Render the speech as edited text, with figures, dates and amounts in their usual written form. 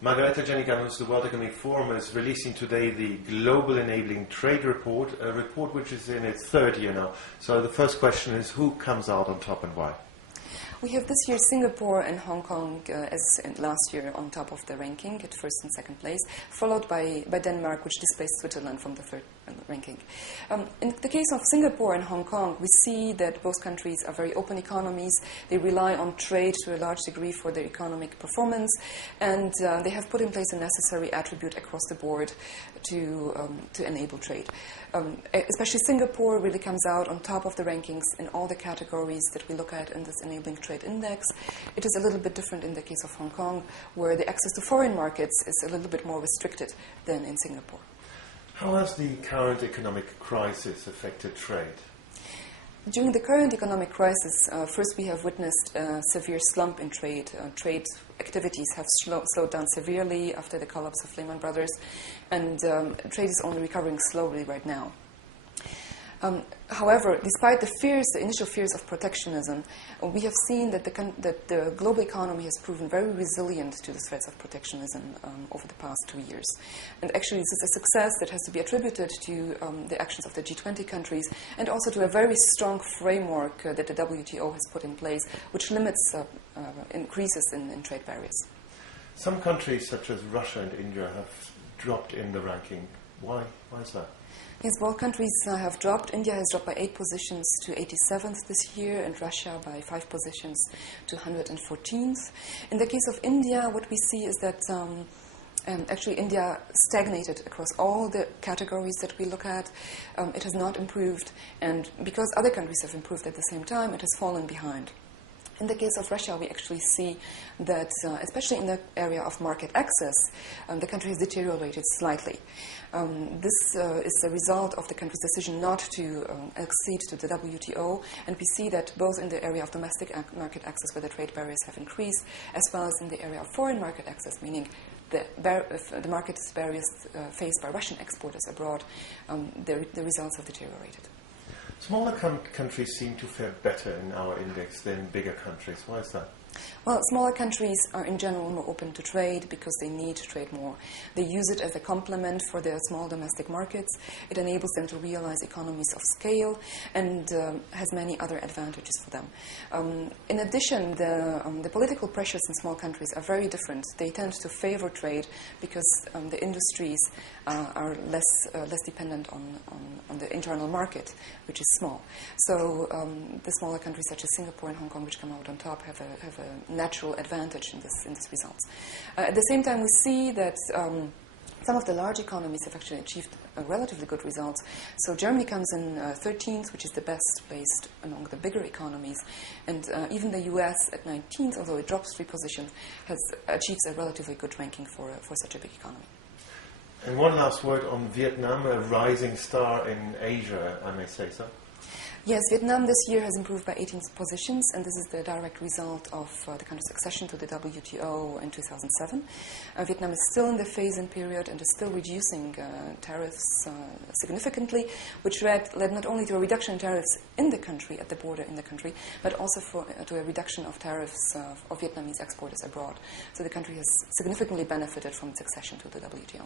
Margareta Giannicanos, the World Economic Forum, is releasing today the Global Enabling Trade Report, a report which is in its third year now. So the first question is, who comes out on top and why? We have this year Singapore and Hong Kong as last year on top of the ranking at first and second place, followed by Denmark, which displaced Switzerland from the third ranking. In the case of Singapore and Hong Kong, we see that both countries are very open economies. They rely on trade to a large degree for their economic performance, and they have put in place a necessary attribute across the board to enable trade. Especially Singapore really comes out on top of the rankings in all the categories that we look at in this enabling trade index. It is a little bit different in the case of Hong Kong, where the access to foreign markets is a little bit more restricted than in Singapore. How has the current economic crisis affected trade? During the current economic crisis, first we have witnessed a severe slump in trade. Trade activities have slowed down severely after the collapse of Lehman Brothers, and trade is only recovering slowly right now. However, despite the initial fears of protectionism, we have seen that the global economy has proven very resilient to the threats of protectionism over the past 2 years. And actually, this is a success that has to be attributed to the actions of the G20 countries and also to a very strong framework that the WTO has put in place, which limits increases in trade barriers. Some countries, such as Russia and India, have dropped in the ranking. Why? Why is that? Yes, both countries have dropped. India has dropped by 8 positions to 87th this year, and Russia by 5 positions to 114th. In the case of India, what we see is that actually India stagnated across all the categories that we look at. It has not improved, and because other countries have improved at the same time, it has fallen behind. In the case of Russia, we actually see that, especially in the area of market access, the country has deteriorated slightly. This is the result of the country's decision not to accede to the WTO, and we see that both in the area of domestic market access, where the trade barriers have increased, as well as in the area of foreign market access, meaning the market barriers faced by Russian exporters abroad, the results have deteriorated. Smaller countries seem to fare better in our index than bigger countries. Why is that? Well, smaller countries are in general more open to trade because they need to trade more. They use it as a complement for their small domestic markets. It enables them to realize economies of scale and has many other advantages for them. In addition, the political pressures in small countries are very different. They tend to favor trade because the industries are less dependent on the internal market, which is small. So the smaller countries such as Singapore and Hong Kong, which come out on top, have a natural advantage in this results. At the same time, we see that some of the large economies have actually achieved relatively good results. So Germany comes in 13th, which is the best placed among the bigger economies. And even the US at 19th, although it drops 3 positions, has achieved a relatively good ranking for such a big economy. And one last word on Vietnam, a rising star in Asia, I may say so. Yes, Vietnam this year has improved by 18 positions, and this is the direct result of the country's accession to the WTO in 2007. Vietnam is still in the phase-in period and is still reducing tariffs significantly, which led not only to a reduction in tariffs in the country, at the border in the country, but also to a reduction of tariffs of Vietnamese exporters abroad. So the country has significantly benefited from its accession to the WTO.